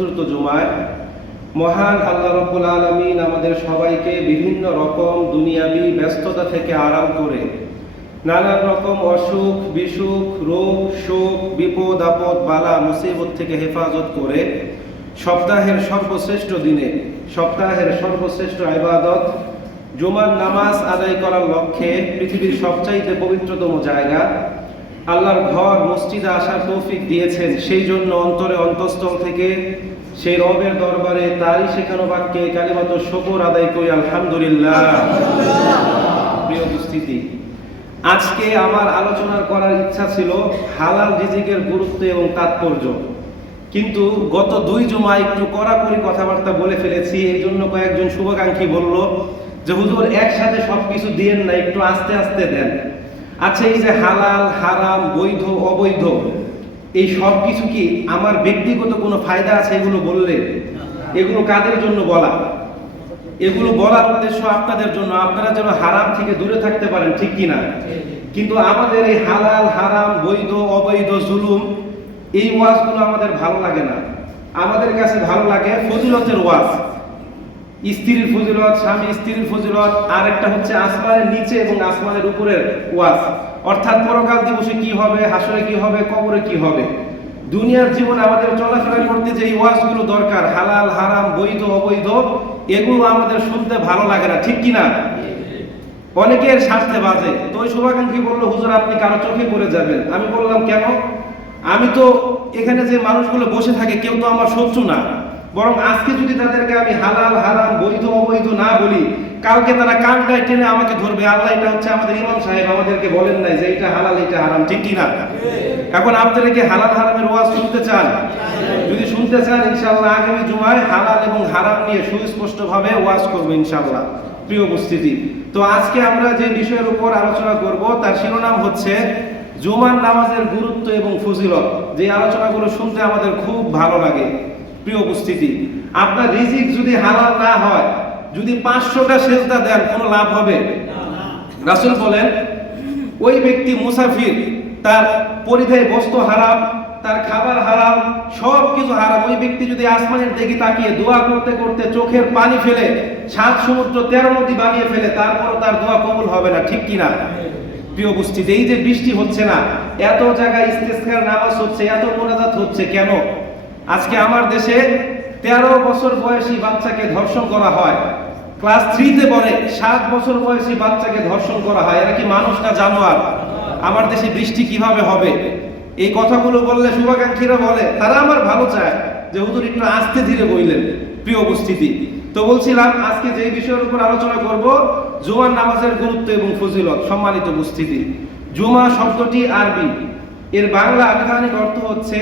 চতুর্থ জুমায়। মহান আল্লাহ রব্বুল আলমিন আমাদের সবাইকে বিভিন্ন রকম দুনিয়াবি ব্যস্ততা থেকে আরাম করে নানান রকম অসুখ, বিসুখ, রোগ, শোক, বিপদ, আপদ, বালা, মুসিবত থেকে হেফাজত করে সপ্তাহের সর্বশ্রেষ্ঠ দিনে, সপ্তাহের সর্বশ্রেষ্ঠ ইবাদত, জুমার নামাজ আদায় করার লক্ষ্যে পৃথিবীর সবচাইতে পবিত্রতম জায়গা। আল্লাহর ঘর, মসজিদে আসার তৌফিক দিয়েছেন, সেই জন্য অন্তরে অন্তঃস্থল থেকে সেই রবের দরবারে তারই শেখানো বাক্যে কালিমাত শকর আদায় করি, আলহামদুলিল্লাহ। প্রিয় উপস্থিতি, আজকে আমার আলোচনা করার ইচ্ছা ছিল হালাল রিজিকের গুরুত্ব এবং তাৎপর্য। কিন্তু গত দুই জমা একটু কড়াকড়ি কথাবার্তা বলে ফেলেছি, এই জন্য কয়েকজন শুভাকাঙ্ক্ষী বলল যে, হুজুর, একসাথে সবকিছু দিয়েন না, একটু আস্তে আস্তে দেন। আচ্ছা এই যে হালাল, হারাম, বৈধ, অবৈধ এই সব কিছু কি আমার ব্যক্তিগত কোনো ফায়দা আছে এগুলো বললে? এগুলো কাদের জন্য বলা? এগুলো বলার উদ্দেশ্য আপনাদের জন্য। আপনারা যেন হারাম থেকে দূরে থাকতে পারেন, ঠিক কিনা? কিন্তু আমাদের এই হালাল, হারাম, বৈধ, অবৈধ, জুলুম, এই ওয়াজগুলো আমাদের ভালো লাগে না। আমাদের কাছে ভালো লাগে ফজিলতের ওয়াজ। স্ত্রীর ফজিলত, স্বামী স্ত্রীর ফজিলত আর একটা হচ্ছে আসমানের নিচে এবং আসমানের উপরের ওয়াজ। অর্থাৎ পরকাল দিবসে কি হবে, হাসরে কি হবে, কবরে কি হবে? দুনিয়ার জীবন আমাদের চলাফেরা করতে যে ওয়াজগুলো দরকার, হালাল, হারাম, বৈধ, অবৈধ, এগুলো আমাদের শুনতে ভালো লাগে না, ঠিক কিনা? অনেকের স্বার্থে বাজে। তো ওই শুভাকাঙ্ক্ষী বলল, হুজুর, আপনি কারও চোখে পড়ে যাবেন। আমি বললাম, কেন? আমি তো এখানে যে মানুষগুলো বসে থাকে, কেউ তো আমার শত্রু না। বরং আজকে যদি তাদেরকে আমি হালাল, হারাম, বৈধ, অবৈধ না বলি, কালকে তারা কানটায় টেনে আমাকে ধরবে। আল্লাহ, এটা হচ্ছে আমাদের ইমাম সাহেব আমাদেরকে বলেন নাই যে এটা হালাল, এটা হারাম, ঠিক কিনা? এখন আপনারা কি হালাল, হারামের ওয়াজ শুনতে চান? যদি শুনতে চান, ইনশাআল্লাহ আগামী জুমায় হালাল এবং হারাম নিয়ে সুস্পষ্টভাবে ওয়াজ করব, ইনশাআল্লাহ। প্রিয় উপস্থিতি, তো আজকে আমরা যে বিষয়ের উপর আলোচনা করব, তার শিরোনাম হচ্ছে জুমার নামাজের গুরুত্ব এবং ফজিলত। যে আলোচনাগুলো শুনতে আমাদের খুব ভালো লাগে। প্রিয় উপস্থিতি, আপনার রিজিক যদি হালাল না হয়, যদি পাঁচশোটা সেজদা দেন, কোনো লাভ হবে? রাসুল বলেন, ওই ব্যক্তি মুসাফির, তার পরিধেয় বস্তু হারাম, তার খাবার হারাম, সব কিছু হারাম। ওই ব্যক্তি যদি আসমানের দিকে তাকিয়ে দোয়া করতে করতে চোখের পানি ফেলে, সাত সমুদ্র তেরো নদী বানিয়ে ফেলে, তারপরও তার দোয়া কবুল হবে না, ঠিক কিনা? প্রিয় উপস্থিতি, এই যে বৃষ্টি হচ্ছে না, এত জায়গায় ইস্তেস্কার নামাজ হচ্ছে, এত মোনাজাত হচ্ছে, কেন? আজকে আমার দেশে তেরো বছর বয়সী বাচ্চাকে ধর্ষণ করা হয়। ক্লাস থ্রিতে পড়ে সাত বছর বয়সী বাচ্চাকে ধর্ষণ করা হয়। এরা কি মানুষ না জানোয়ার? আমার দেশে বৃষ্টি কীভাবে হবে? এই কথাগুলো বললে শুভাকাঙ্ক্ষীরা বলে, তারা আমার ভালো চায়। যে হুজুর একটু আস্তে ধীরে বইলেন প্রিয় উপস্থিতি। তো বলছিলাম, আজকে যে বিষয়ের উপর আলোচনা করব, জুমার নামাজের গুরুত্ব এবং ফজিলত, সম্মানিত উপস্থিতি। জুমা শব্দটি আরবি। এর বাংলা আবিধানিক অর্থ হচ্ছে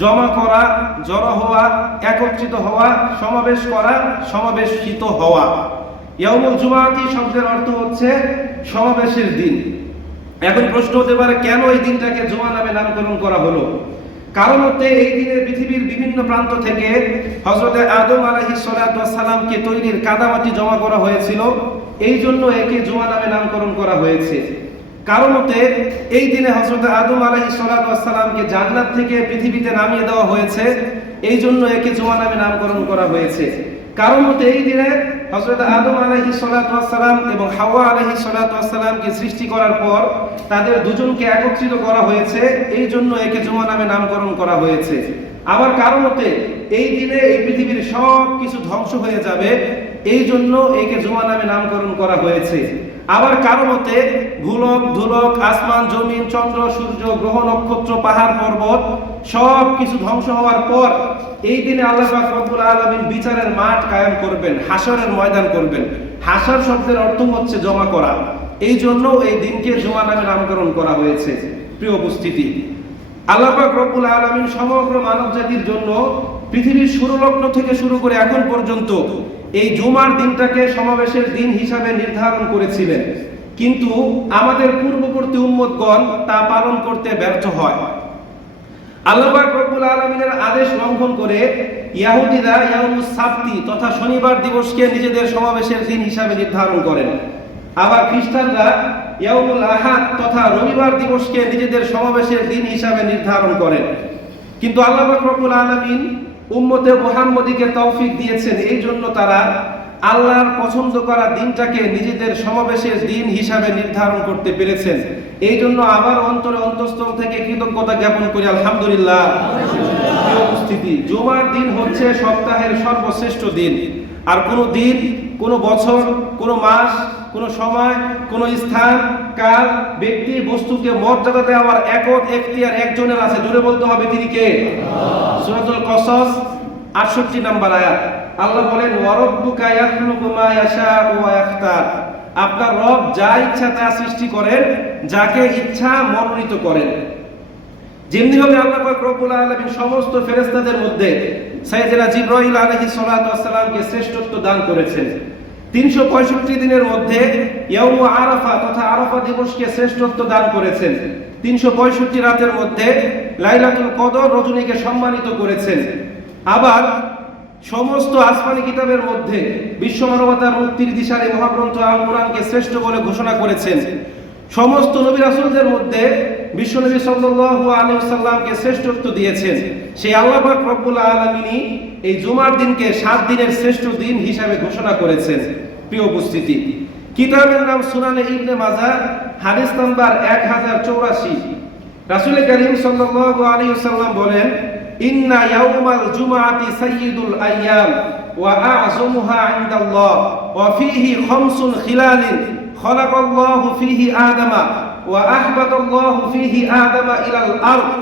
জমা করা, জড়ো হওয়া, একত্রিত হওয়া, সমাবেশ করা, সমাবেশিত হওয়া। ইয়ামুল জুমাতি শব্দের অর্থ হচ্ছে সমাবেশের দিন। এখন প্রশ্ন হতে পারে, কেন এই দিনটাকে জুমা নামে নামকরণ করা হলো? কারণ হতে এই দিনে পৃথিবীর বিভিন্ন প্রান্ত থেকে হজরত আদম আলহি সালামকে তৈরির কাদামাটি জমা করা হয়েছিল। এই জন্য একে জুমা নামে নামকরণ করা হয়েছে। কারণ হতে এই দিনে হজরত আদম আলহি সালামকে জান্নাত থেকে পৃথিবীতে নামিয়ে দেওয়া হয়েছে। এই জন্য একে জুমা নামে নামকরণ করা হয়েছে। কারণ হতে এই দিনে হজরত আদম আলহি সালাম এবং হাওয়া আলহি সালামকে সৃষ্টি করার পর তাদের দুজনকে একত্রিত করা হয়েছে। এই জন্য একে জুমা নামে নামকরণ করা হয়েছে। আবার কারণ হতে এই দিনে এই পৃথিবীর সব কিছু ধ্বংস হয়ে যাবে। এই জন্য একে জুমা নামে নামকরণ করা হয়েছে। আবার কারও মতে, ভুলক, ধুলক, আসমান, জমিন, চন্দ্র, সূর্য, গ্রহ, নক্ষত্র, পাহাড়, পর্বত, সব কিছু ধ্বংস হওয়ার পর এই দিনে আল্লাহ রব্বুল আলামিন বিচারের মাঠ কায়েম করবেন, হাসরের ময়দান করবেন। হাসর শব্দের অর্থ হচ্ছে জমা করা। এই জন্য এই দিনকে জমা নামে নামকরণ করা হয়েছে। প্রিয় উপস্থিতি, আল্লাহ রব্বুল আলামিন সমগ্র মানব জাতির জন্য পৃথিবীর শুরু লগ্ন থেকে শুরু করে এখন পর্যন্ত এই জুমার দিনটাকে সমাবেশের দিন হিসাবে নির্ধারণ করেছিলেন। কিন্তু আমাদের পূর্ববর্তী উম্মতগণ তা পালন করতে ব্যর্থ হয়। আল্লাহ পাক রব্বুল আলামিনের আদেশ লঙ্ঘন করে ইয়াহুদিরা ইয়াউমুস সাবতি তথা শনিবার দিবসকে নিজেদের সমাবেশের দিন হিসাবে নির্ধারণ করেন। আবার খ্রিস্টানরা ইয়াউমুল আহাদ তথা রবিবার দিবসকে নিজেদের সমাবেশের দিন হিসাবে নির্ধারণ করেন। কিন্তু আল্লাহ রব্বুল আলামিন উম্মতে মোহাম্মদীকে তৌফিক দিয়েছেন, এই জন্য তারা আল্লাহর পছন্দ করা দিনটাকে নিজেদের সমাবেশের দিন হিসাবে নির্ধারণ করতে পেরেছেন। এই জন্য আবার অন্তরে অন্তঃস্থল থেকে কৃতজ্ঞতা জ্ঞাপন করি, আলহামদুলিল্লাহ। উপস্থিতি, জুমার দিন হচ্ছে সপ্তাহের সর্বশ্রেষ্ঠ দিন। আর কোনো দিন, কোনো বছর, কোনো মাস কোনো সময়, কোনো স্থান, কাল, ব্যক্তি, বস্তুকে মর্যাদা দেওয়ার একত এখতিয়ার একজনের আছে। জুড়ে বলতে হবে তিনি কে? সূরাতুল কসস 68 নাম্বার আয়াত। আল্লাহ বলেন ওয়ারাব্বুকা ইয়াখলুকু মা ইয়াশাউ ওয়া আপনার রব যা ইচ্ছা তা সৃষ্টি করেন, যাকে ইচ্ছা মনোনীত করেন। যেমনি ভাবে আল্লাহ পাক রব্বুল আলামিন সমস্ত ফেরেশতাদের মধ্যে সাইয়েদনা জিবরাইল আলাইহিস সালাতু ওয়াসসালামকে শ্রেষ্ঠত্ব দান করেছেন। 365 দিনের মধ্যে ইয়াউম আরাফা তথা আরাফা দিবসকে শ্রেষ্ঠত্ব দান করেছেন। 365 রাতের মধ্যে লাইলাতুল কদর রজনীকে সম্মানিত করেছেন। আবার সমস্ত আসমানি কিতাবের মধ্যে বিশ্ব মানবতার মুক্তির দিশারে মহাগ্রন্থ আল কোরআনকে শ্রেষ্ঠ বলে ঘোষণা করেছেন। সমস্ত নবী রাসূলদের মধ্যে বিশ্বনবী সাল্লাল্লাহু আলাইহি সাল্লামকে শ্রেষ্ঠত্ব দিয়েছেন। সেই আল্লাহ পাক রব্বুল আলামিনই এই জুমার দিনকে সাত দিনের শ্রেষ্ঠ দিন হিসাবে ঘোষণা করেছেন। প্রিয় উপস্থিতি, কিতাবের নাম সুনানে ইবনে মাজার হাদিস নাম্বার এক হাজার চৌরাশি। রাসুল করিম সাল্লাল্লাহু আলাইহি সাল্লাম বলেন, ইন্না ইয়াউমাল জুমআতি সাইয়্যিদুল আইয়াম ওয়া আযমুহা ইনদাল্লাহ ওয়া ফীহি খামসুন খিলালিন খলাকাল্লাহু ফীহি আদামা وأحبط الله فيه آدم إلى الأرض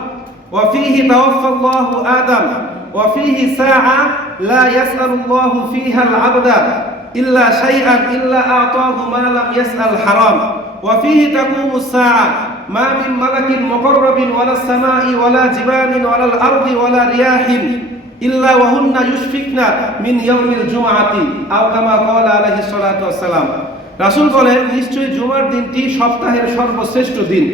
وفيه توفى الله آدم وفيه ساعة لا يسأل الله فيها العبد إلا شيئا إلا أعطاه ما لم يسأل حرام. وفيه تقوم الساعة ما من ملك مقرب ولا السماء ولا جبال ولا الأرض ولا رياح إلا وهن يشفقن من يوم الجمعة أو كما قال عليه الصلاة والسلام. রাসূল বলেন, নিশ্চয়ই জুমার দিনটি সপ্তাহের সর্বশ্রেষ্ঠ দিন।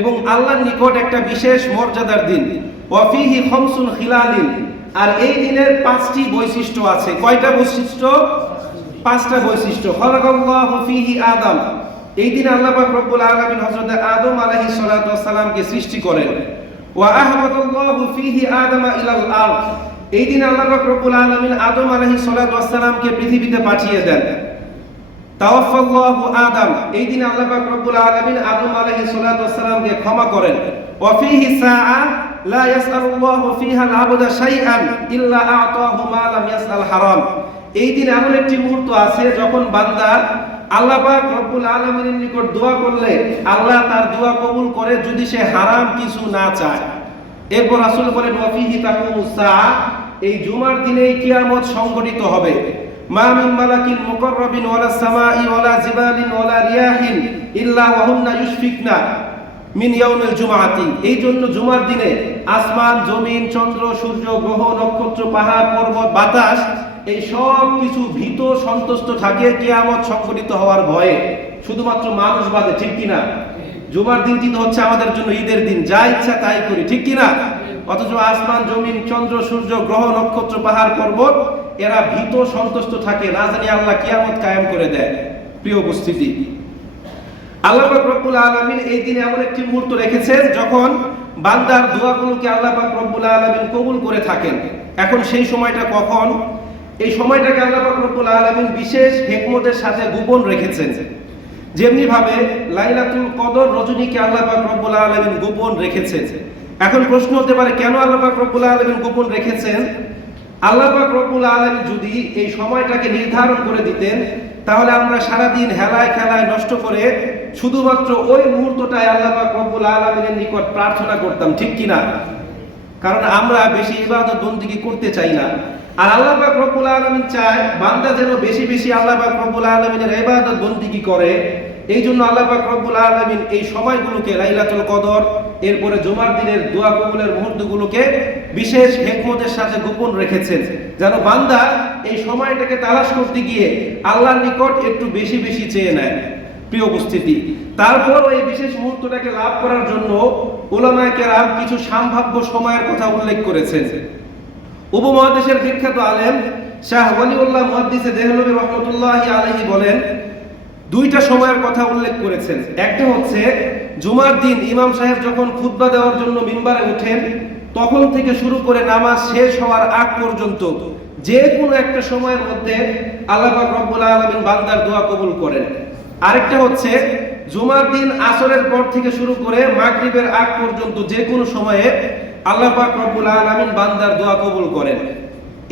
এবং আল্লাহর নিকট একটা বিশেষ মর্যাদার দিন। ওয়া ফীহি খামসুন খিলালিন আর এই দিনের পাঁচটি বৈশিষ্ট্য আছে। কয়টা বৈশিষ্ট্য? পাঁচটা বৈশিষ্ট্য। খলাকাল্লাহু ফীহি আদম এই দিন আল্লাহ পাক রব্বুল আলামিন হযরত আদম আলাইহিস সালাতু ওয়াস সালামকে সৃষ্টি করেন। ওয়া আহমাদাল্লাহু ফীহি আদামা ইলাল আরদ এই দিন আল্লাহ রব্বুল আলামিন আদম আলাইহিস সালাতু ওয়াস সালামকে পৃথিবীতে পাঠিয়ে দেন। তাওয়াফাল্লাহু আদম, এই দিন আল্লাহ পাক আলামিন আদম আলাইহিস সালাতু ওয়াস সালামকে ক্ষমা করেন। ওয়া ফীহি সাআ লা ইয়াসআলুল্লাহু ফীহা আল-আবদা শাইআন ইল্লা আ'তাহু মা লাম ইয়াসআল হারাম। এই দিন এমন একটি মুহূর্ত আছে যখন বান্দা আল্লাহ পাক রব্বুল আলামিনের নিকট দোয়া করলে আল্লাহ তার দোয়া কবুল করে যদি সে হারাম কিছু না চায়। এরপর রাসূল বলেন ওয়া ফীহি তাকুমুস এই জুমার দিনেই কিয়ামত সংঘটিত হবে। মা মিন মালাকিন মুকাররাবিন ওয়ালা সামাই ওয়ালা জিবালিন ওয়ালা রিয়াহিন ইল্লা ওয়া ইউশফিকনা মিন ইয়াউমিল জুমআতি এই জন্য জুমার দিনে আসমান, জমিন, চন্দ্র, সূর্য, গ্রহ, নক্ষত্র, পাহাড়, পর্বত, বাতাস, এই সব কিছু ভীত, সন্তুষ্ট থাকে কিয়ামত সংঘটিত হওয়ার ভয়ে। শুধুমাত্র মানুষ বাদে, ঠিক কিনা? জুমার দিনটি তো হচ্ছে আমাদের জন্য ঈদের দিন। যা ইচ্ছা তাই করি, ঠিক কিনা? অথচ আসমান, জমিন, চন্দ্র, সূর্য, গ্রহ, নক্ষত্র, পাহাড়, পর্বত, এরা ভীত, সন্তুষ্ট থাকে। না জানি আল্লাহ কিয়ামত কায়েম করে দেয়, প্রিয় উপস্থিতি। আল্লাহ পাক রব্বুল আলামিন এই দিনে এমন একটি মুহূর্ত রেখেছেন যখন বান্দার দোয়াগুলোকে আল্লাহ পাক রব্বুল আলামিন কবুল করে থাকেন। এখন সেই সময়টা কখন? এই সময়টাকে আল্লাহ পাক রব্বুল আলামিন বিশেষ হিকমতের সাথে গোপন রেখেছেন। যেমনি ভাবে লাইলাতুল কদর রজনীকে আল্লাহ পাক রব্বুল আলামিন গোপন রেখেছেন। এখন প্রশ্ন হতে পারে, কেন আল্লাহ পাক রব্বুল আলামিন গোপন রেখেছেন? আল্লাহ পাক রব্বুল আলামিন যদি এই সময়টাকে নির্ধারণ করে দিতেন, তাহলে আমরা সারা দিন হেলায় খেলায় নষ্ট করে শুধুমাত্র ওই মুহূর্তটায় আল্লাহ পাক রব্বুল আলামিনের নিকট প্রার্থনা করতাম, ঠিক কি না কারণ আমরা বেশি ইবাদত বন্দিগি করতে চাই না। আর আল্লাহ পাক রব্বুল আলামিন চায়, বান্দা যেন বেশি বেশি আল্লাহ পাক রব্বুল আলামিনের ইবাদত বন্দিগি করে এই জন্য আল্লাহ পাক রব্বুল আলামিন এই সময়গুলোকে লাইলাতুল কদর, এরপরে জুমার দিনের দোয়া কবুলের মুহূর্তগুলোকে বিশেষ হেকমতের সাথে গোপন রেখেছেন। যেন বান্দা এই সময়টাকে তালাশ করতে গিয়ে আল্লাহর নিকট একটু বেশি বেশি চেয়ে নেয়। প্রিয় উপস্থিতি তারপর এই বিশেষ মুহূর্তটাকে লাভ করার জন্য ওলামায়ে কেরাম কিছু সম্ভাব্য সময়ের কথা উল্লেখ করেছেন। উপমহাদেশের বিখ্যাত আলেম শাহ ওয়ালিউল্লাহ মুহাদ্দিসে দেহলবী রহমতুল্লাহি আলাইহি বলেন দুইটা সময়ের কথা উল্লেখ করেছেন। একটা হচ্ছে, জুমার দিন ইমাম সাহেব যখন খুতবা দেওয়ার জন্য মিম্বারে ওঠেন, তখন থেকে শুরু করে নামাজ শেষ হওয়ার আগ পর্যন্ত যে কোনো একটা সময়ের মধ্যে আল্লাহ রব্বুল আলামিন বান্দার দোয়া কবুল করেন। আরেকটা হচ্ছে, জুমার দিন আসরের পর থেকে শুরু করে মাগরিবের আগ পর্যন্ত যে কোনো সময়ে আল্লাহ রব্বুল আলামিন বান্দার দোয়া কবুল করেন।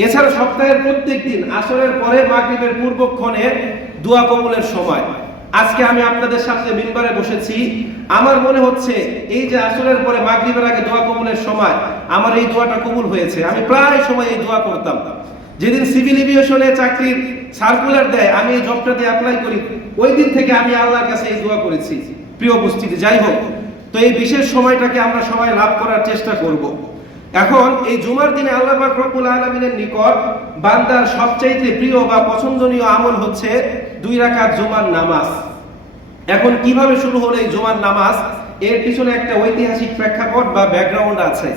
এছাড়া সপ্তাহের প্রত্যেক দিন আসরের পরে মাগরিবের পূর্বক্ষণে দোয়া কবুলের সময়। আজকে আমি আপনাদের সামনে মিম্বারে বসেছি। আমার মনে হচ্ছে এই যে আসরের পরে মাগরিবের আগে দোয়া কবুলের সময়, আমার এই দোয়াটা কবুল হয়েছে। আমি প্রায় সময় এই দোয়া করতাম। যেদিন সিভিল এভিয়েশনে চাকরির সার্কুলার দেয়, আমি এই জবটাতে অ্যাপ্লাই করি, ওই দিন থেকে আমি আল্লাহর কাছে এই দোয়া করেছি। প্রিয় উপস্থিতি, যাই হোক, তো এই বিশেষ সময়টাকে আমরা সবাই লাভ করার চেষ্টা করব। এখন এই জুমার দিনে আল্লাহ রব্বুল আলামিনের নিকট বান্দার সবচাইতে প্রিয় বা পছন্দনীয় আমল হচ্ছে দুই রাকাত জুমার নামাজ। এখন কীভাবে শুরু হলো এই জুমার নামাজ? এর পিছনে একটা ঐতিহাসিক প্রেক্ষাপট বা ব্যাকগ্রাউন্ড আছে।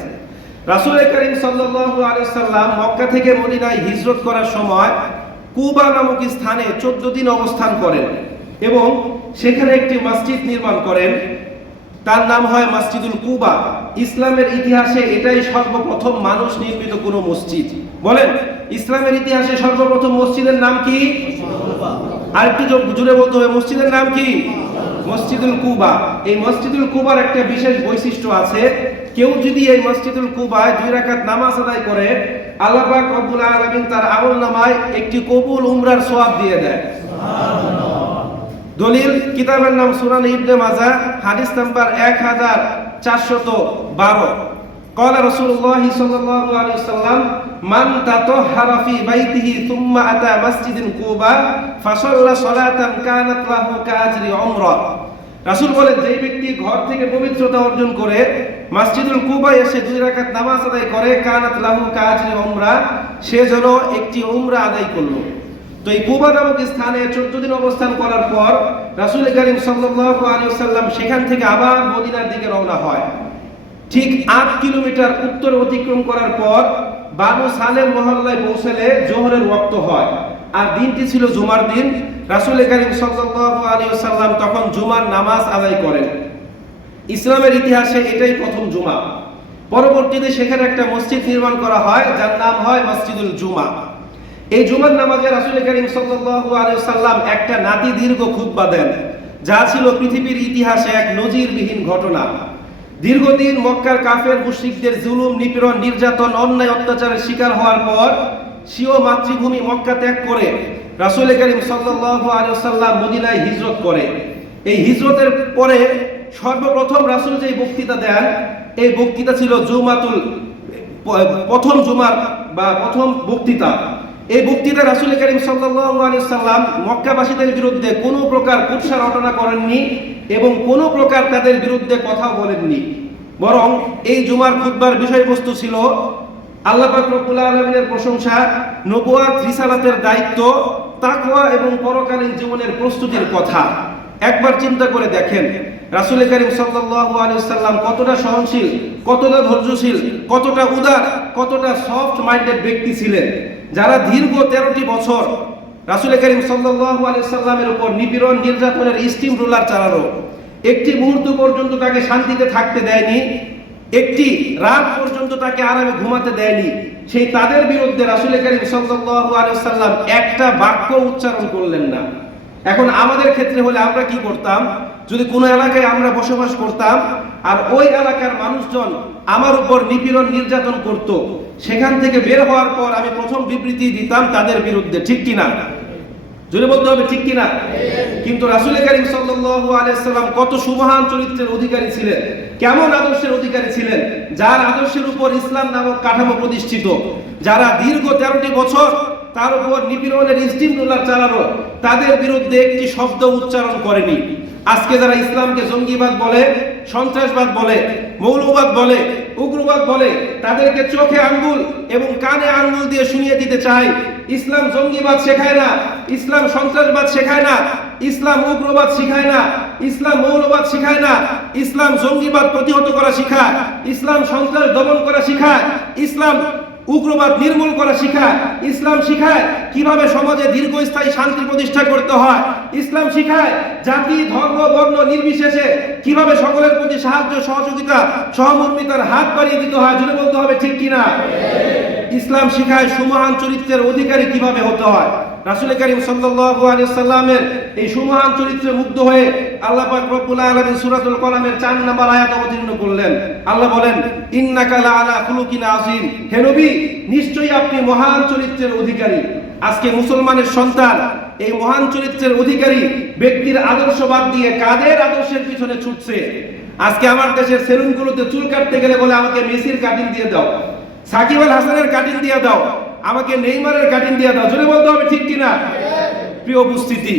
রাসূল করিম সাল্লাল্লাহু আলাইহি সাল্লাম মক্কা থেকে মদিনায় হিজরত করার সময় কুবা নামক স্থানে 14 দিন অবস্থান করেন এবং সেখানে একটি মসজিদ নির্মাণ করেন। তার নাম হয় মসজিদুল কুবা। ইসলামের ইতিহাসে এটাই সর্বপ্রথম মানুষ নির্মিত কোনো মসজিদ। বলেন, ইসলামের ইতিহাসে সর্বপ্রথম মসজিদের নাম কি? আরেকটু জুড়ে বলতে হবে, মসজিদের নাম কি? মসজিদুল কুবা। এই মসজিদুল কুবার একটা বিশেষ বৈশিষ্ট্য আছে। কেউ যদি এই মসজিদুল কুবায় দুই রাকাত নামাজ আদায় করে, আল্লাহ পাক রব্বুল আলামিন তার আমল নামায় একটি কবুল উমরার সওয়াব দিয়ে দেয়। দলিল কিতাবের নাম সুনান ইবনে মাজা হাদিস নাম্বার এক হাজার চারশত বারো قال رسول الله صلى الله عليه وسلم من تطهر في بيته ثم أتى مسجد كوبا فصلى صلاة كانت له كأجر عمره রাসূল বলেন যে ব্যক্তি ঘর থেকে পবিত্রতা অর্জন করে মসজিদুল কুবায় এসে দুই রাকাত নামাজ আদায় করে কানাত লাহু কাজরি উমরা সে যেন একটি উমরা আদায় করলো তো এই কুবা নামক স্থানে চোদ্দ দিন অবস্থান করার পর রাসুল করিম সাল্লাল্লাহু আলাইহি ওয়াসাল্লাম সেখান থেকে আবার মদিনার দিকে রওনা হয়। ঠিক আট কিলোমিটার উত্তর অতিক্রম করার পর বানু সালেম মহল্লায় পৌঁছালে জোহরের রক্ত হয়। আর দিনটি ছিল জুমার দিন। রাসুল করিম সাল্লাল্লাহু আলাইহি ওয়াসাল্লাম তখন জুমার নামাজ আদায় করেন। ইসলামের ইতিহাসে এটাই প্রথম জুমা। পরবর্তীতে সেখানে একটা মসজিদ নির্মাণ করা হয়, যার নাম হয় মসজিদুল জুমা। এই জুমার নামাজে রাসুল করিম সাল্লাল্লাহু আলাইহি সাল্লাম একটা নাতি দীর্ঘ খুতবা দেন, যা ছিল পৃথিবীর ইতিহাসে এক নজিরবিহীন ঘটনা। দীর্ঘদিন মক্কার কাফের মুশরিকদের জুলুম, নিপীড়ন, নির্যাতন, অন্যায়, অত্যাচারের শিকার হওয়ার পর স্বীয় মাতৃভূমি মক্কা ত্যাগ করে রাসুল করিম সাল্লাল্লাহু আলাইহি সাল্লাম মদিনায় হিজরত করে। এই হিজরতের পরে সর্বপ্রথম রাসুল যে বক্তৃতা দেন, এই বক্তৃতা ছিল জুমাতুল, প্রথম জুমার বা প্রথম বক্তৃতা। এই বক্তৃতা রাসুল করিম সাল্লাম মক্কাবাসীদের বিরুদ্ধে কোনো প্রকার কুৎসা রটনা করেননি এবং কোনো প্রকার তাদের বিরুদ্ধে কথা বলেননি। বরং এই জুমার খুতবার বিষয়বস্তু ছিল আল্লাহ রব্বুল আলামিনের প্রশংসা, নবুয়াত, রিসালাতের দায়িত্ব, তাকওয়া এবং পরকালীন জীবনের প্রস্তুতির কথা। একবার চিন্তা করে দেখেন, রাসুল করিম আলাইহি সাল্লাম কতটা সহনশীল, কতটা ধৈর্যশীল, কতটা উদার, কতটা সফট মাইন্ডেড ব্যক্তি ছিলেন। যারা দীর্ঘ তেরোটি বছর রাসুল করিম সাল্লাহ আলাইহি সাল্লামের উপর নিপীড়ন, নির্যাতনের স্টিম রুলার চালানো একটি মুহূর্ত পর্যন্ত তাকে শান্তিতে থাকতে দেয়নি, একটি রাত পর্যন্ত তাকে আরামে ঘুমাতে দেয়নি, সেই তাদের বিরুদ্ধে রাসুল করিম সাল্লাহ আলাইহি সাল্লাম একটা বাক্য উচ্চারণ করলেন না। এখন আমাদের ক্ষেত্রে হলে আমরা কি করতাম? যদি কোনো এলাকায় আমরা বসবাস করতাম, আর ওই এলাকার মানুষজন আমার উপর নিপীড়ন নির্যাতন করত, সেখান থেকে বের হওয়ার পর আমি প্রথম বিবৃতি দিতাম তাদের বিরুদ্ধে, ঠিক কিনা? জোরে বলতে হবে, ঠিক কিনা? কিন্তু রাসুল করিম সাল্লাম কত সুমহান চরিত্রের অধিকারী ছিলেন, কেমন আদর্শের অধিকারী ছিলেন, যার আদর্শের উপর ইসলাম নামক কাঠামো প্রতিষ্ঠিত, যারা দীর্ঘ তেরোটি বছর তার উপর নিপীড়নের স্টিম চালানো, তাদের বিরুদ্ধে একটি শব্দ উচ্চারণ করেনি। আজকে যারা ইসলামকে জঙ্গিবাদ বলে, সন্ত্রাসবাদ বলে, মৌলবাদ বলে, উগ্রবাদ বলে, তাদেরকে চোখে আঙ্গুল এবং কানে আঙ্গুল দিয়ে শুনিয়ে দিতে চায়, ইসলাম জঙ্গিবাদ শেখায় না, ইসলাম সন্ত্রাসবাদ শেখায় না, ইসলাম উগ্রবাদ শিখায় না, ইসলাম মৌলবাদ শিখায় না, ইসলাম জঙ্গিবাদ প্রতিহত করা শিখায়, ইসলাম সন্ত্রাস দমন করা শিখায়, ইসলাম উগ্রবাদ নির্মূল করা শিখায়, ইসলাম শিখায় কীভাবে সমাজে দীর্ঘস্থায়ী শান্তি প্রতিষ্ঠা করতে হয়। ইসলাম শিখায় জাতি, ধর্ম, বর্ণ নির্বিশেষে কীভাবে সকলের প্রতি সাহায্য, সহযোগিতা, সহমর্মিতার হাত বাড়িয়ে দিতে হয় যদি বলতে হবে ঠিক কিনা? ইসলাম শিখায় সুমহান চরিত্রের অধিকারী কীভাবে হতে হয়? রাসুল করিম আলাইহি সাল্লামের এই সুমহান চরিত্রে মুগ্ধ হয়ে আল্লাহ পাক রব্বুল আলামিন সূরাতুল কলামের 4 নম্বর আয়াত অবতীর্ণ করলেন। আল্লাহ বলেন, ইন্নাকা লাআলা খুলুকিন আযীম। হে নবী, নিশ্চয়ই আপনি মহান চরিত্রের অধিকারী। আজকে মুসলমানের সন্তান এই মহান চরিত্রের অধিকারী ব্যক্তির আদর্শ বাদ দিয়ে কাদের আদর্শের পিছনে ছুটছে? আজকে আমার দেশের সেলুনগুলোতে চুল কাটতে গেলে বলে আমাকে মেসির কাটিং দিয়ে দাও, সাকিব আল হাসানের কাটিং দিয়ে দাও আমাকে নেইমারের কাটিং দিয়ে দাও। জোরে বলতে হবে ঠিক কিনা? প্রিয় উপস্থিতি,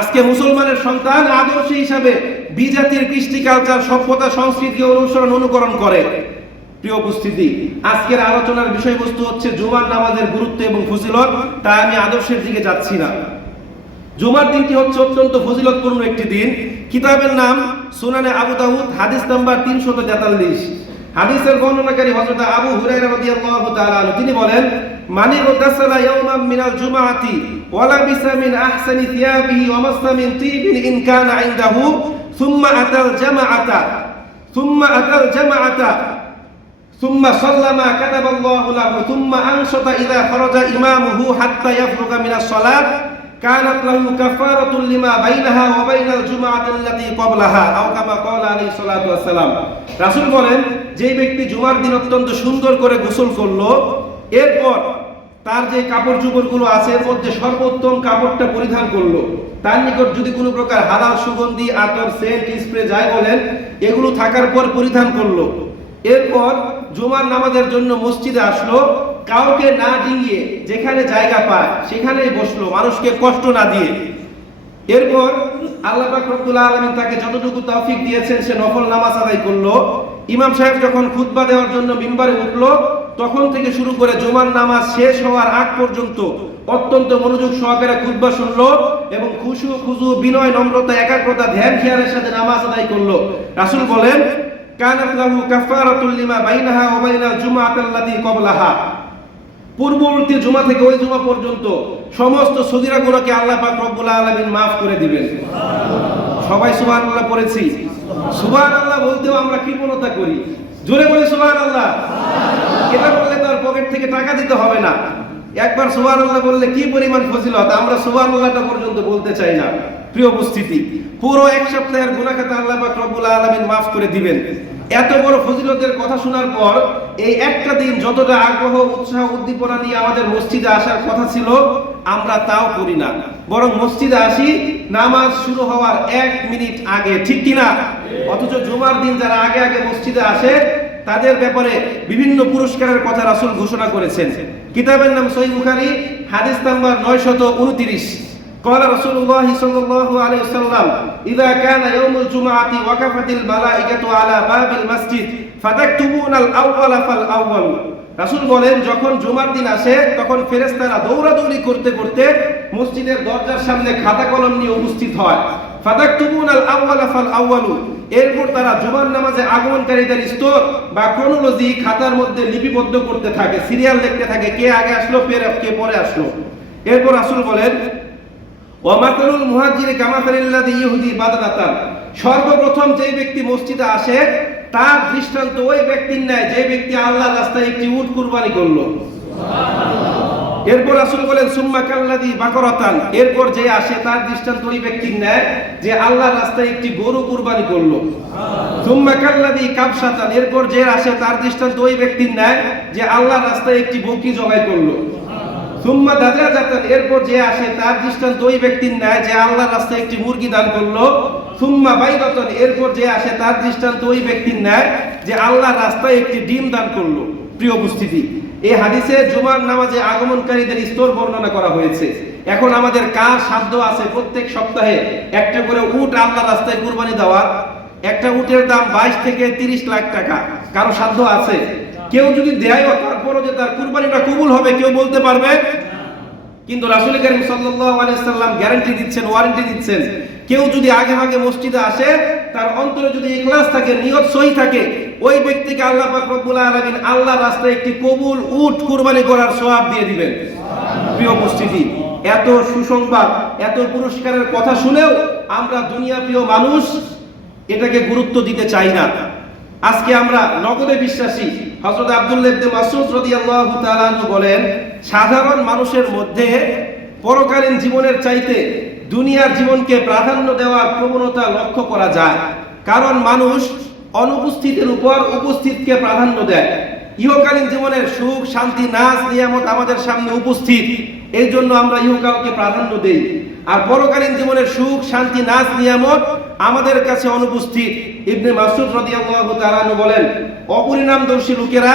আজকে মুসলমানের সন্তান আদর্শ হিসাবে বিজাতির কৃষ্টি কালচার, সভ্যতা সংস্কৃতি অনুসরণ, অনুকরণ করে। প্রিয় উপস্থিতি, আজকের আলোচনার বিষয়বস্তু হচ্ছে জুমার নামাজের গুরুত্ব এবং ফজিলত, তাই আমি আদর্শের দিকে যাচ্ছি না। জুমার দিনটি হচ্ছে অত্যন্ত ফজিলতপূর্ণ একটি দিন। কিতাবের নাম সুনানে আবু দাউদ, হাদিস নাম্বার তিনশত তেতাল্লিশ। হাদিসের বর্ণনাকারী হযরত আবু হুরায়রা রাদিয়াল্লাহু তাআলা তিনি বলেন মানি গাসালা ইয়াওমান মিনাল জুমআতি ওয়া লাবিসা মিন আহসানি থিয়াবিহি ওয়া মাসা মিন তিবিন ইন কানা ইনদাহু সুম্মা আতাল জামাআতা সুম্মা আতাল জামাআতা ثم صلى ما كتب الله له ثم أنشط إذا خرج إمامه حتى يفرغ من الصلاة كانت له كفارة لما بينها وبين الجمعة التي قبلها أو كما قال عليه الصلاة والسلام রাসূল বলেন যে ব্যক্তি জুমার দিন অত্যন্ত সুন্দর করে গোসল করলো এরপর তার যে কাপড় চোপড়গুলো আছে, এর মধ্যে সর্বোত্তম কাপড়টা পরিধান করল। তার নিকট যদি কোনো প্রকার হালাল সুগন্ধি, আতর, সেন্ট, স্প্রে যাই বলেন, এগুলো থাকার পর পরিধান করল। এরপর জুমার নামাজের জন্য মসজিদে আসলো। কাউকে না ডিঙিয়ে যেখানে জায়গা পায়, সেখানেই বসল, মানুষকে কষ্ট না দিয়ে। এরপর আল্লাহ রব্বুল আলামিন তাকে যতটুকু তৌফিক দিয়েছেন, সে নফল নামাজ আদায় করল। ইমাম সাহেব যখন খুতবা দেওয়ার জন্য মিম্বারে উঠল তখন থেকে শুরু করে জুমার নামাজ শেষ হওয়ার আগ পর্যন্ত অত্যন্ত মনোযোগ সহকারে খুতবা শুনলো এবং খুশু, খুজু, বিনয়, নম্রতা, একাগ্রতা, ধ্যান, খেয়ালের সাথে নামাজ আদায় করল। রাসুল বলেন, কানাত লাহু কাফারাতুল লিমা বাইনাহা ওয়া বাইনাল জুমআতাল্লাতী ক্বাবলাহা। পূর্ববর্তী জুমা থেকে ওই জুমা পর্যন্ত সমস্ত সগীরা গুনাহকে আল্লাহ পাক রব্বুল আলামিন maaf করে দিবেন। সবাই সুবহানাল্লাহ পড়েছি। সুবহানাল্লাহ বলতেও আমরা কৃপণতা করি। জোরে বলি আল্লাহ এটা বললে আর পকেট থেকে টাকা দিতে হবে না। একবার সুবাহ আল্লাহ বললে কি পরিমাণ ফজিলত? আমরা সুবহানাল্লাহটা পর্যন্ত বলতে চাই না। প্রিয় উপস্থিতি, পুরো এক সপ্তাহের গুনাহ খাতা আল্লাহ পাক রব্বুল আলামিন maaf করে দিবেন। এত বড় ফজিলতের কথা শোনার পর এই একটা দিন যতটা আগ্রহ, উৎসাহ, উদ্দীপনা নিয়ে আমাদের মসজিদে আসার কথা ছিল আমরা তাও করি না বরং মসজিদে আসি নামাজ শুরু হওয়ার এক মিনিট আগে ঠিক কিনা অথচ জুমার দিন যারা আগে আগে মসজিদে আসে তাদের ব্যাপারে বিভিন্ন পুরস্কারের কথা রাসূল ঘোষণা করেছেন কিতাবের নাম সহিহ বুখারী হাদিস নাম্বার 929 قال رسول الله صلى الله عليه وسلم إذا كان يوم الجمعة وقفت الملائكة على باب المسجد فتكتبون الأول فالأول রাসূল বলেন, যখন জুমার দিন আসে, তখন ফেরেশতারা দৌড়াদৌড়ি করতে করতে মসজিদের দরজার সামনে খাতা কলম নিয়ে উপস্থিত হয়। ফাতাকতুবুন আল আউয়ালা ফাল আউয়ালু এরপর তারা জুমার নামাজে আগমনকারীদের স্তর বা ক্রোনোলজি খাতার মধ্যে লিপিবদ্ধ করতে থাকে, সিরিয়াল দেখতে থাকে, কে আগে আসলো, কে পরে আসলো। এরপর রাসূল বলেন ওয়ামাতালুল মুহাজ্জিরি কামাতালিল্লাযী ইহুদি বাদাতান সর্বপ্রথম যেই ব্যক্তি মসজিদে আসে তার দৃষ্টান্ত ওই ব্যক্তির ন্যায়, যে ব্যক্তি আল্লাহর রাস্তায় একটি উট কুরবানি করল। এরপর রাসূল বলেন, সুম্মা কাল্লাদি বাকরাতান। এরপর যে আসে, তার দৃষ্টান্ত ওই ব্যক্তির ন্যায়, যে আল্লাহর রাস্তায় একটি গরু কুরবানি করল। সুম্মা কাল্লাদি কাবসাতান এরপর যে আসে, তার দৃষ্টান্ত ওই ব্যক্তির ন্যায়, যে আল্লাহর রাস্তায় একটি বকরি জবাই করল। সুম্মা দাজা জাতান এরপর যে আসে, তার দৃষ্টান্ত ওই ব্যক্তির ন্যায়, যে আল্লাহর রাস্তায় একটি মুরগি দান করল। সুম্মা বাইদাতন, এরপর যে আসে তার দৃষ্টান্ত ওই ব্যক্তির ন্যায় যে আল্লাহর রাস্তায় একটি ডিম দান করল। প্রিয় উপস্থিতি, এই হাদিসে জুমার নামাজে আগমনকারীদের স্তর বর্ণনা করা হয়েছে। এখন আমাদের কার সাধ্য আছে প্রত্যেক সপ্তাহে একটা করে উট আল্লাহ রাস্তায় কুরবানি দেওয়া একটা উটের দাম বাইশ থেকে তিরিশ লাখ টাকা। কারও সাধ্য আছে? কেউ যদি দেয়ও তারপরও যে তার কুরবানিটা কবুল হবে, কেউ বলতে পারবে? কিন্তু রাসূল করিম সাল্লাম গ্যারান্টি দিচ্ছেন, ওয়ারেন্টি দিচ্ছেন। কেউ যদি আগে আগে মসজিদে আসে, তার অন্তরে যদি ইখলাস থাকে, নিয়ত সহি থাকে, ওই ব্যক্তিকে আল্লাহ পাক রব্বুল আলামিন আল্লাহর রাস্তায় একটি কবুল উট কুরবানি করার সওয়াব দিয়ে দিবেন। প্রিয় উপস্থিতি, এত সুসংবাদ, এত পুরস্কারের কথা শুনেও আমরা দুনিয়া প্রিয় মানুষ এটাকে গুরুত্ব দিতে চাই না। আজকে আমরা নগদে বিশ্বাসী, হযরত আব্দুল্লাহ ইবনে মাসউদ রাদিয়াল্লাহু তাআলা বলেন, সাধারণ মানুষের মধ্যে পরকালীন জীবনের চাইতে দুনিয়ার জীবনকে প্রাধান্য দেওয়ার প্রবণতা লক্ষ্য করা যায়। কারণ মানুষ অনুপস্থিতের উপর উপস্থিতকে প্রাধান্য দেয়। ইহকালীন জীবনের সুখ, শান্তি, নাচ, নিয়ামত আমাদের সামনে উপস্থিত। এই জন্য আমরা ইহকালকে প্রাধান্য দেই। আর পরকালীন জীবনের সুখ, শান্তি, নাচ, নিয়ামত আমাদের কাছে অনুপস্থিত ইবনে মাসুদ রাদিয়াল্লাহু তাআলা বলেন, অপরিণামদর্শী লোকেরা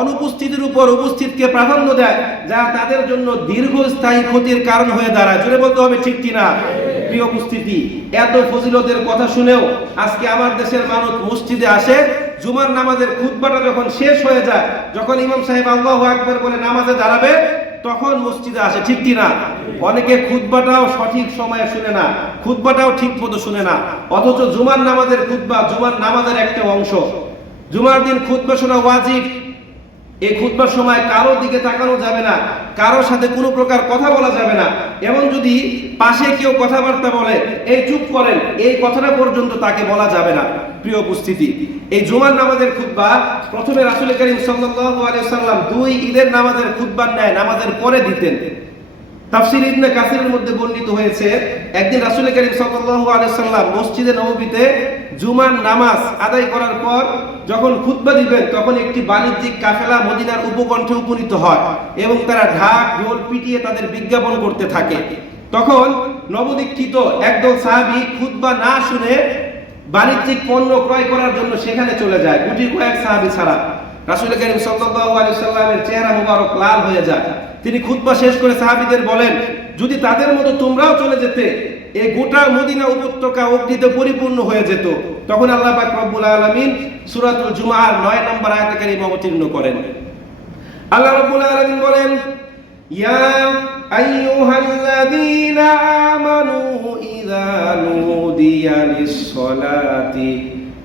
অনুপস্থিতির উপর উপস্থিতকে প্রাধান্য দেয় যা তাদের জন্য দীর্ঘস্থায়ী ক্ষতির কারণ হয়ে দাঁড়ায়। জোরে বলতে হবে ঠিক কিনা? প্রিয় উপস্থিতি, এত ফজিলতের কথা শুনেও আজকে আমার দেশের মানুষ মসজিদে আসে, জুমার নামাজের খুতবাটা যখন শেষ হয়ে যায়, যখন ইমাম সাহেব আল্লাহু আকবার বলে নামাজে দাঁড়াবে তখন মসজিদে আসে, ঠিক কি না? অনেকে খুতবাটাও সঠিক সময়ে শুনে না, খুতবাটাও ঠিক মতো শুনে না। অথচ জুমার নামাজের খুতবা, জুমার নামাজের একটা অংশ। জুমার দিন খুতবা শোনা ওয়াজিব। এই খুতবার সময় কারও দিকে তাকানো যাবে না কারও সাথে কোনো প্রকার কথা বলা যাবে না। এবং যদি পাশে কেউ কথাবার্তা বলে, এই চুপ করেন, এই কথাটা পর্যন্ত তাকে বলা যাবে না। প্রিয় উপস্থিতি, এই জুমার নামাজের খুতবা প্রথমে রাসুল করিম আলাইহি সাল্লাম দুই ঈদের নামাজের খুতবার নেয়, নামাজের পরে দিতেন। তাফসির ইবনে কাসিরের মধ্যে বর্ণিত হয়েছে, একদিন রাসূল করিম সাল্লাল্লাহু আলাইহি সাল্লাম মসজিদে নববীতে জুমার নামাজ আদায় করার পর যখন খুতবা দিবেন, তখন একটি বাণিজ্যিক কাফেলা মদিনার উপকণ্ঠে উপনীত হয় এবং তারা ঢাক, ঢোল পিটিয়ে তাদের বিজ্ঞাপন করতে থাকে। তখন নবদীক্ষিত একদল সাহাবী খুতবা না শুনে বাণিজ্যিক পণ্য ক্রয় করার জন্য সেখানে চলে যায়, গুটি কয়েক সাহাবী ছাড়া। রাসূল করিম সাল্লাল্লাহু আলাইহি সাল্লামের চেহারা মুবারক লাল হয়ে যায়। তিনি খুতবা শেষ করে সাহাবীদের বলেন, যদি তাদের মতো তোমরাও চলে যেতে এই গোটা মদিনা উপত্যকা অগ্নিতে পরিপূর্ণ হয়ে যেত। তখন আল্লাহ পাক রব্বুল আলামিন সূরাতুল জুমার 9 নম্বর আয়াতে অবতীর্ণ করেন। আল্লাহ রাব্বুল আলামিন বলেন, ইয়া আইয়ুহাল্লাযীনা আমানু ইযা নুদিয়া লিস-সালাতি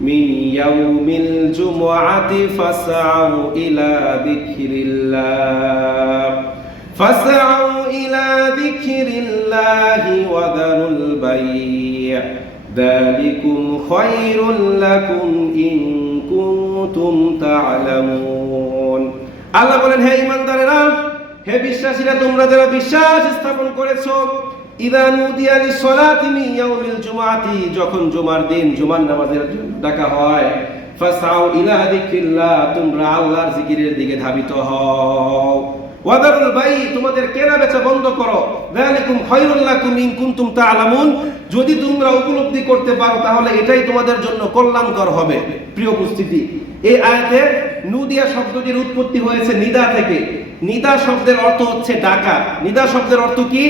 মিন ইয়াউমিল জুমআতি ফাসআউ ইলা যিকরিল্লাহ ফাসআউ ইলা যিকরিল্লাহি ওয়া দারুল বাই'a ذلكم خير لكم إن كنتم تعلمون আল্লাহ বলেন হে ইমানদারেরা হে বিশ্বাসীরা তোমরা যারা বিশ্বাস স্থাপন করেছো ইদা নুদিয়া লিসসালাতি ইয়াউমিল জুমআতি যখন জুমার দিন, জুমার নামাজের ডাকা হয় তোমরা আল্লাহর জিকিরের দিকে ধাবিত হও। তোমাদের কেনা বন্ধ করো। যালিকুম খায়রুল লাকুম ইন কুনতুম যদি তোমরা উপলব্ধি করতে পারো, তাহলে এটাই তোমাদের জন্য কল্যাণকর হবে। প্রিয় উপস্থিতি, এই আয়াতে নুদিয়া শব্দটির উৎপত্তি হয়েছে নিদা থেকে। নিদা শব্দের অর্থ হচ্ছে ডাকা নিদা শব্দের অর্থ কি?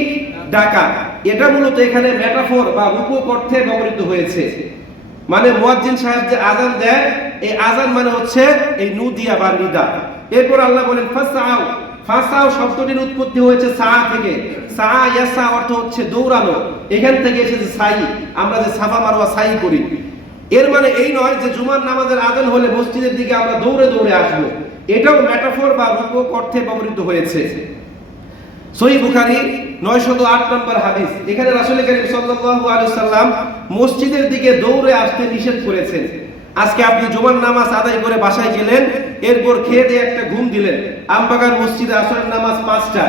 ডাকা এটা মূলত এখানে মেটাফোর বা রূপক অর্থে ব্যবহৃত হয়েছে। মানে মুয়াজ্জিন সাহেব যে আজান দেয়, এই আজান মানে হচ্ছে এই নুদিয়া বা নিদা। এরপর আল্লাহ বলেন ফাসাও ফাসাও শব্দটির উৎপত্তি হয়েছে সা থেকে। সা, ইয়াসা অর্থ হচ্ছে দৌড়ানো। এখান থেকে এসেছে সাই। আমরা যে সাফা মারোয়া সাই করি। এর মানে এই নয় যে জুমার নামাজের আজান হলে মসজিদের দিকে আমরা দৌড়ে দৌড়ে আসব। এটাও মেটাফোর বা রূপক অর্থে ব্যবহৃত হয়েছে। সহি বুখারি নয়শত আট নম্বর হাদিস। এখানে রাসুল করিম সাল্লাহ আলাইহি মসজিদের দিকে দৌড়ে আসতে নিষেধ করেছেন। আজকে আপনি জুমার নামাজ আদায় করে বাসায় গেলেন, এরপর খেয়ে দিয়ে একটা ঘুম দিলেন। আমবাগান মসজিদে আসরের নামাজ পাঁচটা।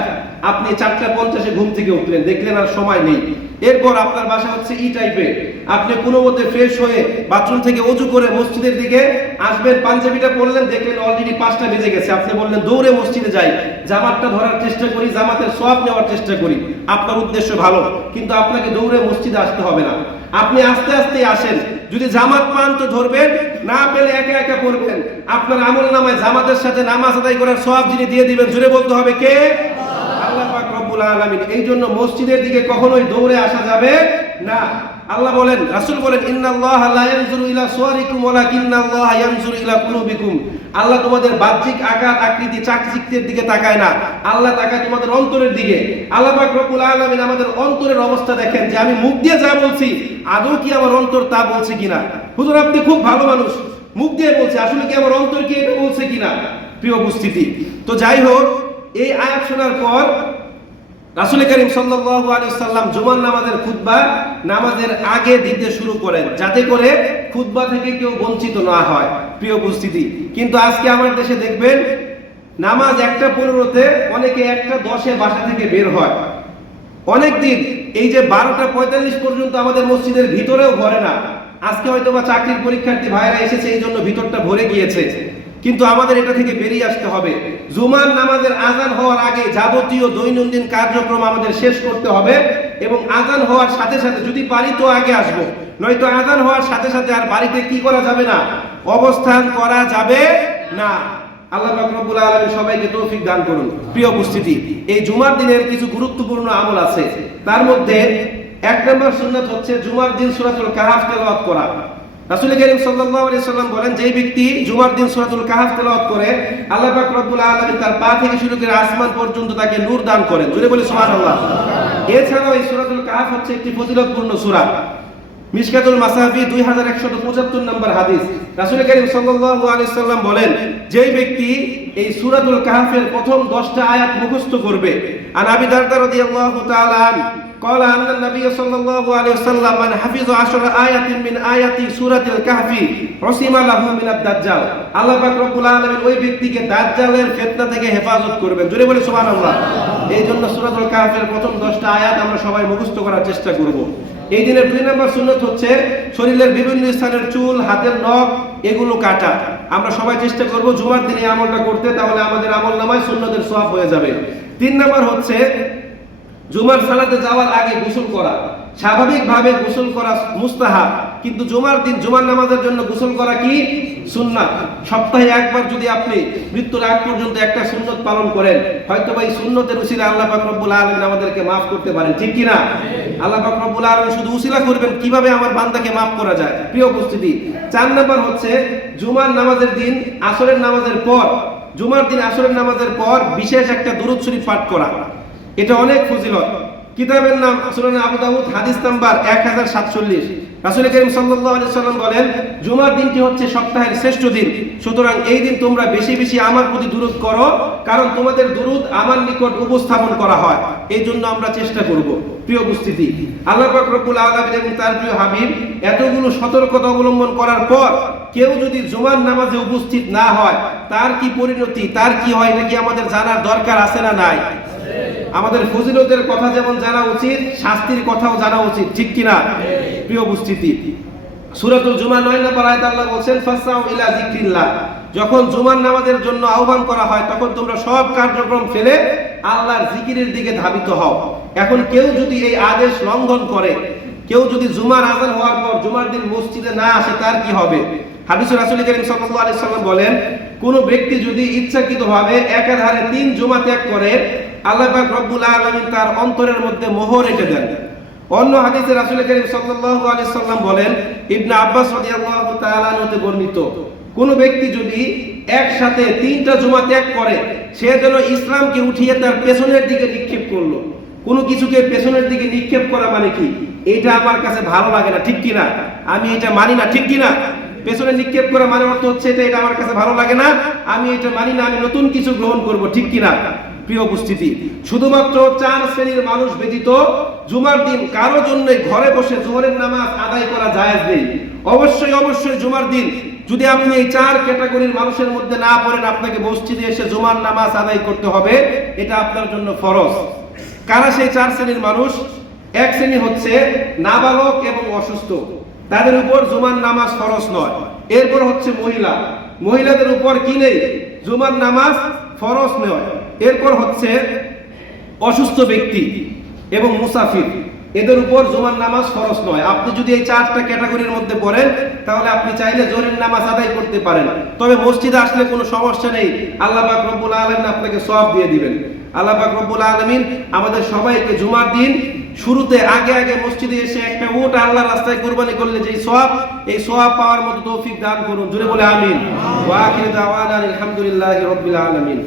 আপনি চারটা পঞ্চাশে ঘুম থেকে উঠলেন, দেখলেন আর সময় নেই। এরপর আপনার বাসা হচ্ছে ই টাইপের আপনি কোনো মতে ফ্রেশ হয়ে বাথরুম থেকে অজু করে মসজিদের দিকে আসবেন, পাঞ্জাবিটা পরলেন দেখলেন অলরেডি পাঁচটা বেজে গেছে। আপনি বললেন, দৌড়ে মসজিদে যাই। জামাতটা ধরার চেষ্টা করি, জামাতের সব নেওয়ার চেষ্টা করি। আপনার উদ্দেশ্য ভালো, কিন্তু আপনাকে দৌড়ে মসজিদে আসতে হবে না। আপনি আস্তে আস্তে আসেন। যদি জামাত পান তো ধরবেন, না পেলে একা একা পড়বেন আপনার আমল নামায় জামাতের সাথে নামাজ আদায় করার সব যিনি দিয়ে দিবেন জুড়ে বলতে হবে কে? রব্বুল আলামিন, এই জন্য মসজিদের দিকে কখনোই দৌড়ে আসা যাবে না। আল্লাহ বলেন, রাসূল বলেন, ইন্নাল্লাহা লা ইয়ানজুরু ইলা সুওয়ারিকুম ওয়ালাকিন্নাল্লাহা ইয়ানজুরু ইলা কুলুবিকুম। আল্লাহ তোমাদের বাহ্যিক আকার আকৃতি, চাকচিক্যের দিকে তাকায় না। আল্লাহ তাকায় তোমাদের অন্তরের দিকে। আল্লাহ পাক রব্বুল আলামিন আমাদের অন্তরের অবস্থা দেখেন যে আমি মুখ দিয়ে যা বলছি, আদৌ কি আমার অন্তর তা বলছে কিনা? হুজুর, আপনি খুব ভালো মানুষ। মুখ দিয়ে বলছে, আসলে কি আমার অন্তর কি এটা বলছে কিনা? প্রিয় উপস্থিতি। তো যাই হোক, এই আয়াত শোনার পর রাসুল করিম সাল্লাল্লাহু আলাইহি সাল্লাম জুমার নামাজের খুতবা নামাজের আগে দিতে শুরু করেন, যাতে করে খুতবা থেকে কেউ বঞ্চিত না হয়। প্রিয় উপস্থিতি, কিন্তু আজকে আমার দেশে দেখবেন, নামাজ একটা পনেরোতে অনেকে একটা দশে বাসা থেকে বের হয়। অনেক দিন এই যে বারোটা পঁয়তাল্লিশ পর্যন্ত আমাদের মসজিদের ভিতরেও ভরে না। আজকে হয়তো বা চাকরির পরীক্ষার্থী ভাইরা এসেছে, এই জন্য ভিতরটা ভরে গিয়েছে। কিন্তু আমাদের এটা থেকে বেরিয়ে আসতে হবে। জুমার নামাজের আজান হওয়ার আগে যাবতীয় দৈনন্দিন কার্যক্রম আমাদের শেষ করতে হবে এবং আজান হওয়ার সাথে সাথে যদি পারি তো আগে আসব। নয়তো আজান হওয়ার সাথে সাথে আর বাড়িতে কি করা যাবে না? অবস্থান করা যাবে না। আল্লাহ রব্বুল আলামিন সবাইকে তৌফিক দান করুন। প্রিয় উপস্থিতি, এই জুমার দিনের কিছু গুরুত্বপূর্ণ আমল আছে। তার মধ্যে এক নম্বর সুন্নাত হচ্ছে জুমার দিন সূরাতুল কাহাফ তেলাওয়াত করা। রাসূল করিম সাল্লাল্লাহু আলাইহি সাল্লাম বলেন যে ব্যক্তি জুমার দিন সূরাতুল কাহাফ তেলাওয়াত করে, আল্লাহ পাক রব্বুল আলামিন তার পা থেকে শুরু করে আসমান পর্যন্ত তাকে নূর দান করেন। জোরে বলি সুবহানাল্লাহ। এছাড়াও এই সূরাতুল কাহাফ হচ্ছে একটি ফজিলতপূর্ণ সূরা। মিশকাতুল মাসাহাবি দুই হাজার একশত পঁচাত্তর নম্বর হাদিস। রাসুল করিম সাল্লাল্লাহু আলাইহি সাল্লাম বলেন, যেই ব্যক্তি এই সূরাতুল কাহফের প্রথম 10টা আয়াত মুখস্থ করবে আর আবি দারদা রাদিয়াল্লাহু তাআলা قال أن النبي صلى الله عليه وسلم من حفظ عشر آيات من آيات سورة الكهف عصم له من الدجال আল্লাহ পাক রব্বুল আলামিন ওই ব্যক্তিকে দাজ্জালের ফিতনা থেকে হেফাজত করবেন জোরে বলে সুবহানাল্লাহ এই জন্য সূরাতুল কাহফের প্রথম 10টা আয়াত আমরা সবাই মুখস্থ করার চেষ্টা করব এই দিনের দুই নম্বর সুন্নত হচ্ছে শরীরের বিভিন্ন স্থানের চুল হাতের নখ এগুলো কাটা আমরা সবাই চেষ্টা করব জুমার দিনে এই আমলটা করতে তাহলে আমাদের আমল নামায় সুন্নতের সওয়াব হয়ে যাবে তিন নম্বর হচ্ছে জুমার সালাতে যাওয়ার আগে গোসল করা। স্বাভাবিকভাবে গোসল করা মুস্তাহাব, কিন্তু জুমার দিন, জুমার নামাজের জন্য গোসল করা কি? সুন্নাত। সপ্তাহে একবার যদি আপনি মৃত্যুর আগ পর্যন্ত একটা সুন্নত পালন করেন হয়তো এই সুন্নতের উসিলা আল্লাহ রব্বুল আলামিন আমাদেরকে মাফ করতে পারেন। ঠিক কিনা? আল্লাহ রব্বুল আলামিন শুধু উসিলা করবেন, কীভাবে আমার বান্দাকে মাফ করা যায়? প্রিয় উপস্থিতি, চার নাম্বার হচ্ছে জুমার নামাজের দিন আসরের নামাজের পর, জুমার দিন আসরের নামাজের পর বিশেষ একটা দুরূদ শরীফ পাঠ করা। এটা অনেক ফজিলত। কিতাবের নাম সুনান আবু দাউদ, হাদিস নাম্বার 1047 রাসূল করিম সাল্লাল্লাহু আলাইহি সাল্লাম বলেন, জুমার দিনটি হচ্ছে সপ্তাহের শ্রেষ্ঠ দিন। সুতরাং এই দিন তোমরা বেশি বেশি আমার প্রতি দুরূদ করো, কারণ তোমাদের দুরূদ আমার নিকট উপস্থাপন করা হয়। এই জন্য আমরা চেষ্টা করব। প্রিয় উপস্থিতি, আল্লাহ রব্বুল আলামিন এবং তার প্রিয় হাবিব এতগুলো সতর্কতা অবলম্বন করার পর কেউ যদি জুমার নামাজে উপস্থিত না হয়, তার কি পরিণতি, তার কি হয়, এটা কি আমাদের জানার দরকার আছে না নাই? আমাদের ফজিলতের কথা যেমন জানা উচিত, শাস্তির কথাও জানা উচিত, ঠিক কিনা? প্রিয় উপস্থিতি, সূরাতুল জুমা 9 নম্বর আয়াত আল্লাহ বলেন ফাসাউ ইলা যিকরিল্লাহ। যখন জুমার নামাজের জন্য আহ্বান করা হয়, তখন তোমরা সব কার্যক্রম ফেলে আল্লাহর জিকিরের দিকে ধাবিত হও। এখন কেউ যদি এই আদেশ লঙ্ঘন করে, কেউ যদি জুমার আজান হওয়ার পর জুমার দিন মসজিদে না আসে, তার কি হবে? হাদিস রাসূল করিম সাল্লাল্লাহু আলাইহি সাল্লাম বলেন, কোন ব্যক্তি যদি ইচ্ছাকৃতভাবে একাধারে তিন জুমা ত্যাগ করে আল্লাহ পাক রব্বুল আলামিন তার অন্তরের মধ্যে মোহর এঁটে দেন। অন্য হাদিসে রাসূল করিম সাল্লাম বলেন, ইবনে আব্বাস রাদিয়াল্লাহু তাআলা হতে বর্ণিত, কোন ব্যক্তি যদি একসাথে তিনটা জুমা ত্যাগ করে, সে যেন ইসলামকে উঠিয়ে তার পেছনের দিকে নিক্ষেপ করল। কোনো কিছুকে পেছনের দিকে নিক্ষেপ করা মানে কি? এটা আমার কাছে ভালো লাগে না, ঠিক কিনা? আমি এটা মানি না, ঠিক কিনা? পেছনে নিক্ষেপ করা মানে অর্থ হচ্ছে এটা এটা আমার কাছে ভালো লাগে না, আমি এটা মানি না, আমি নতুন কিছু গ্রহণ করব, ঠিক কিনা? প্রিয় উপস্থিতি, শুধুমাত্র চার শ্রেণির মানুষ ব্যতীত জুমার দিন কারও জন্য ঘরে বসে জোহরের নামাজ আদায় করা জায়েজ নেই। অবশ্যই অবশ্যই জুমার দিন যদি আপনি এই চার ক্যাটাগরির মানুষের মধ্যে না পড়েন, আপনাকে মসজিদে এসে জুমার নামাজ আদায় করতে হবে। এটা আপনার জন্য ফরজ। কারা সেই চার শ্রেণির মানুষ? এক শ্রেণি হচ্ছে নাবালক এবং অসুস্থ। তাদের উপর জুমার নামাজ ফরজ নয়। এরপর হচ্ছে মহিলা। মহিলাদের উপর কি নেই? জুমার নামাজ ফরজ নয়। এরপর হচ্ছে অসুস্থ ব্যক্তি এবং মুসাফির। এদের উপর জুমার নামাজ ফরজ নয়। আপনি যদি এই চারটা ক্যাটাগরির মধ্যে পড়েন, তাহলে আপনি চাইলে জোরের নামাজ আদায় করতে পারেন। তবে মসজিদে আসলে কোনো সমস্যা নেই। আল্লাহ পাক রব্বুল আলামিন আপনাকে সব দিয়ে দিবেন। আল্লাহ পাক রব্বুল আলামিন আমাদের সবাইকে জুমার দিন শুরুতে আগে আগে মসজিদে এসে একটা উট আল্লাহর রাস্তায় কোরবানি করলে যে সওয়াব, এই সওয়াব পাওয়ার মতো তৌফিক দান করুন। জুড়ে বলে আমিন। আলহামদুলিল্লাহি রাব্বিল আলামিন।